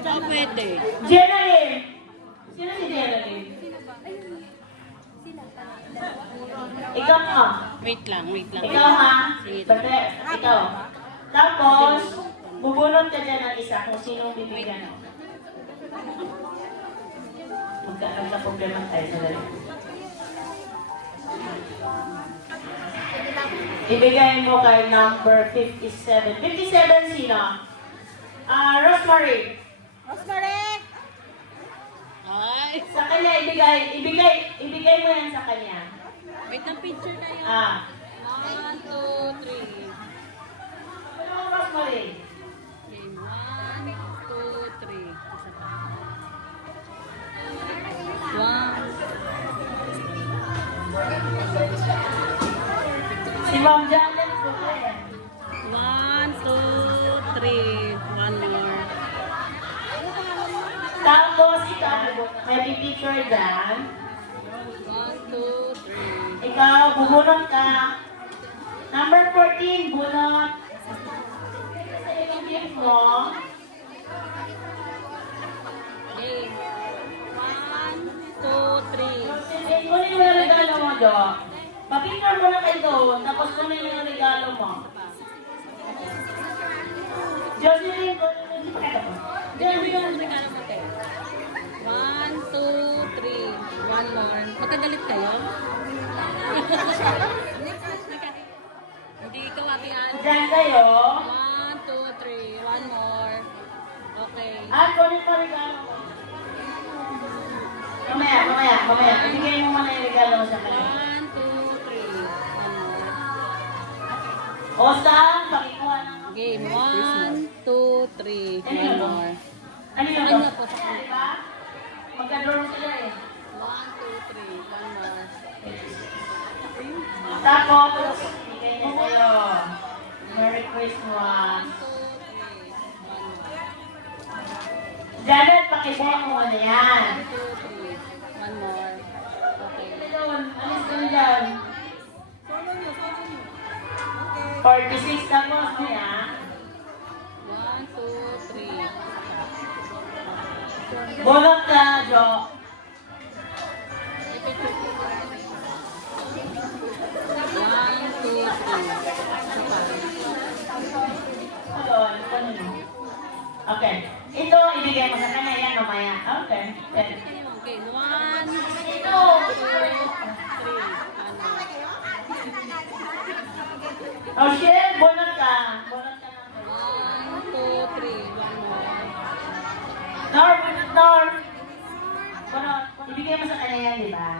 Saan pwede? Jenaline! Sino si Jenaline? Ikaw ka. Wait lang. Ikaw ha? Sige. Bate, ikaw. Tapos, bubunot ka dyan ng isa kung sinong bibigyan. Magkakaroon sa problema tayo sa dali. Ibigay mo kay number 57. 57 sino? Rosemary. Ay! Sa kanya ibigay mo yan sa kanya. Wait ng picture na yun. 1, 2, 3. Ano ang Rosemary? Okay, 1, 2, 3. Isa pa. 1. Si Ma'am Janet Bukayan. 1, 2, 3. One more. Tapos ikaw, may pipicture dyan. 1, 2, 3. Ikaw, bubunot ka. Number 14, bunot. Sa ibang gift mo, Okay. 1, 2, 3. kunin mo yung regalo mo, Jo. Papicture mo na kayo doon, tapos kunin mo yung regalo mo. Jocelyn, hindi pa kaya po. Regalo mo, te. 1, 2, 3. One more. Magkagalit kayo? Hindi ikaw ate Ann. Diyan kayo. 1, 2, 3. One more. Okay. Kunin mo regalo mo. Mamaya. Ibigay mo muna yung regalo mo sa kanya. 1, 2, 3. One more. O saan? Pakikuha ng... Game. 1, 2, 3. One more. Ano yun? Ano po sa Di ba? Magka-dorm sila eh. 1, 2, 3. One more. Tapos, ibigay niya sa'yo. Merry Christmas. 1, 2, 3. One more. Janet, pakikuha mo na yan. 1, 2, 3. One more. Okay. Doon, alis ka na dyan. 46 tapos mo yan. 1, 2, 3. Bunot ka, Jo. 1, 2, 3. Okay. Ito, ibigay mo sa kanya yan mamaya. Okay. Okay, 1, 2, Ito. 3. Oh, shit. Bunot ka. Bunot ka na. 1, 2, 3. One more. Nor. Bunot. Ibigay mo sa kanya yan, di ba?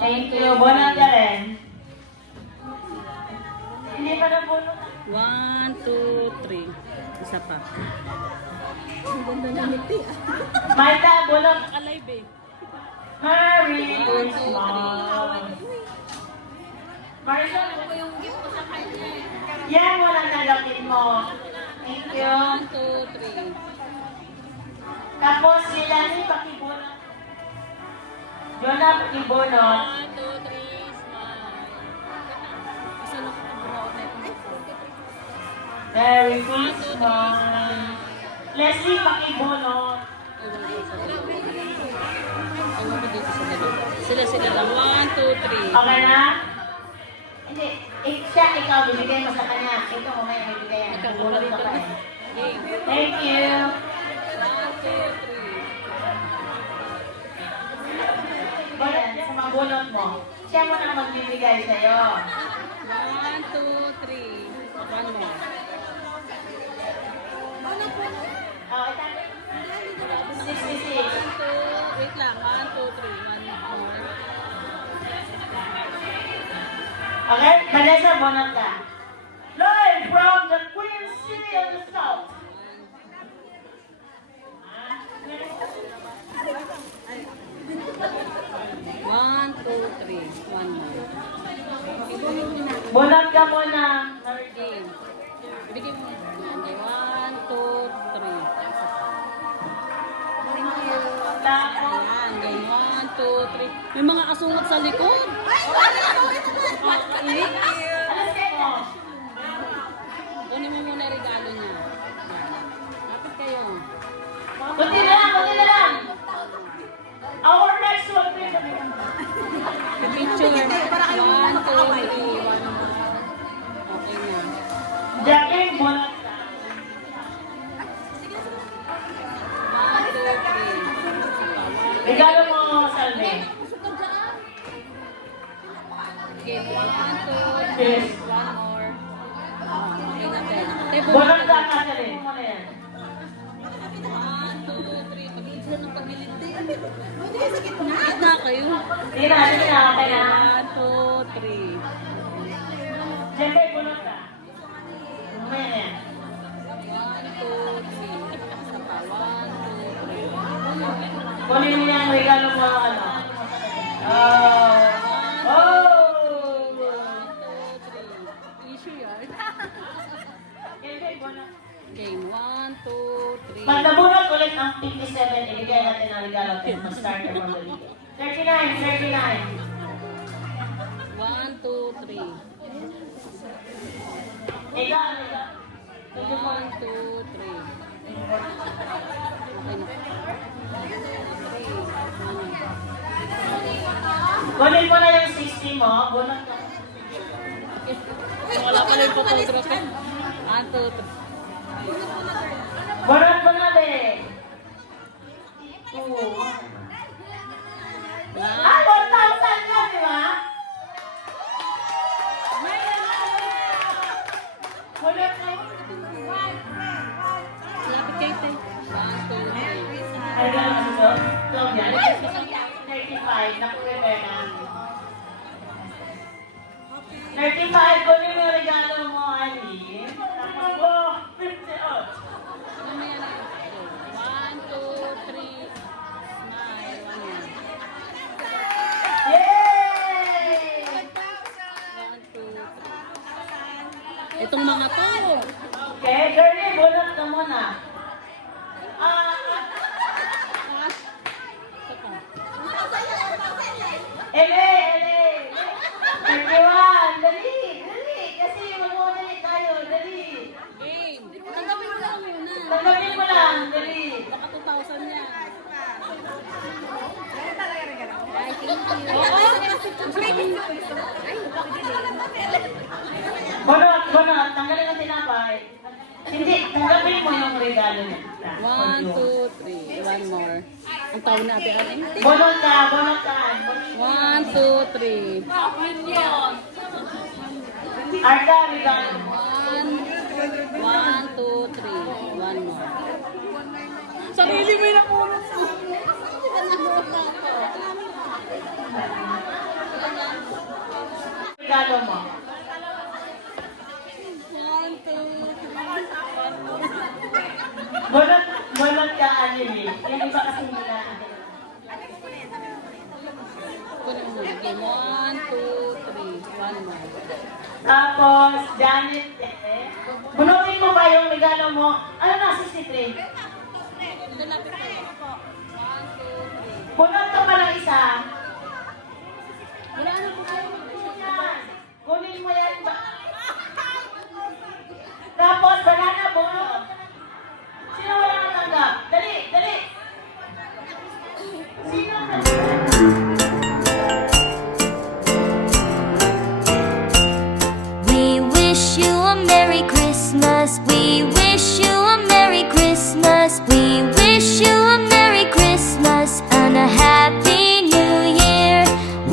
Thank you. Bunot ka rin. Hindi pa na bunot. 1, 2, 3. Isa pa. Maita, bunot. Alive eh. Merry Christmas. Marisol, Ako yung gift ko sa kanya eh. yan mo lang nalapit mo. Thank you. 1, 2, 3. Tapos sila ni pakibunot. Yun na pakibunot. 1, 2, 3. Smile. Isa na ko bro. Merry Christmas. Leslie, pakibunot. Ewan ko dito sa dalawa. Sila lang. 1, 2, 3. Okay na? Hindi. Siya, ikaw, bibigay mo sa kanya. Ito, mamaya bibigay yan. Ikaw, Bunot ka pa eh. Game. Thank you. 1, 2, 3. O yan, sa mga bunot mo. Siya mo na magbibigay sa'yo. 1, 2, 3. One more. Oh, ito. 66. 1, 2, wait lang. 1, 2, 3. One more. Okay? Vanessa, bunot ka. Live from the Queen City of the South. One, two, three. One more. Bunot ka muna. Game. Bigyan mo. Okay, 1, 2, 3. Isa pa. Tapos, Ayan, game. 1, 2, 3. May mga kasungot sa likod. Nakakainig. alas kayo mo. Kunin mo muna yung regalo niya. Lapit kayo. Regalo mo, Salve. Okay, 1, 2, 3, Yes. 1 more. Okay na, Ben. Table Bonot na. ka ka rin. Ano na yan? 1, 2, 3. Pag-isa ng pagilid din. Nakit na kayo. Sige na, okay na. 1, 2, 3. Siyempre, bonot ka. Mamaya na yan. 1, 2, 3. Isa pa. 1, 2, 3. Kunin mo yung regalo mo, ano. Oh! Oh! Issue yun. Siyempre, bonot. Okay, 1, 2, 3. Pag nabunot ulit ang 57, ibigay natin ang regalo to mas starter from the league. 39, 39. 1, 2, 3. Ikaw, ikaw. 1, 2, 3. Okay na. Kunin mo na yung 60 mo, bunot ka. Wala pala yung photograph. 1, 2, 3. Bunot mo na, be. Oo. Ah, 1,000 na, di ba? Bunot mo. Lapit kayo, Tay. 1, 2, 3. Ay, gano'n kasi to? Claudia. 35, naku-prepare na. 35, kunin mo yung regalo mo, Ali. Tapos mo, 50 off. Mamaya na. 1, 2, 3. Smile. 1 more. Yay! 1, 2, 3. Itong mga to. Okay, girlie, bunot ka muna. Ito pa. Ele! 31! Dali! Kasi mag-uunali tayo, dali! Game. Tanggapin mo lang muna. Tanggapin mo lang, dali! Baka 2,000 yan. Ay, thank you. Bunot! Tanggalin ang tinapay. Hindi, tanggapin mo yung regalo niya. 1, 2, 3. 1 more. Ang tawag natin. Bunot ka! 1, 2, 3. Arda, regalo. 1, 2, 3. 1 more. Sarili mo yung napunod sa Regalo mo. 1, 2, 3. Bunot ka, Anili. Yung iba kasi nila. Kunin mo. Okay, 1, 2, 3. 1 more. Tapos, Janet, bunutin mo ba yung regalo mo? Ano na, 63? Ito lapit kayo. 1, 2, 3. Bunot ka pa ng isa. Wala na po kayo. Yan. Kunin mo yan ba? Tapos, banana bunot. Sino wala natanggap? Dali! Sino We wish you a Merry Christmas. We wish you a Merry Christmas. We wish you a Merry Christmas and a Happy New Year.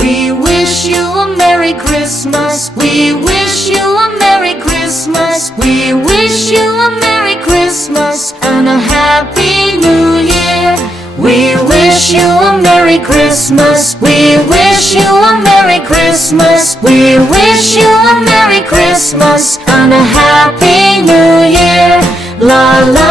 We wish you a Merry Christmas. We wish you a Merry Christmas. We wish you a Merry Christmas and a Happy New Year. We wish you a Merry Christmas. We wish you a Merry Christmas. We wish you a Merry Christmas and a Happy New Year. La la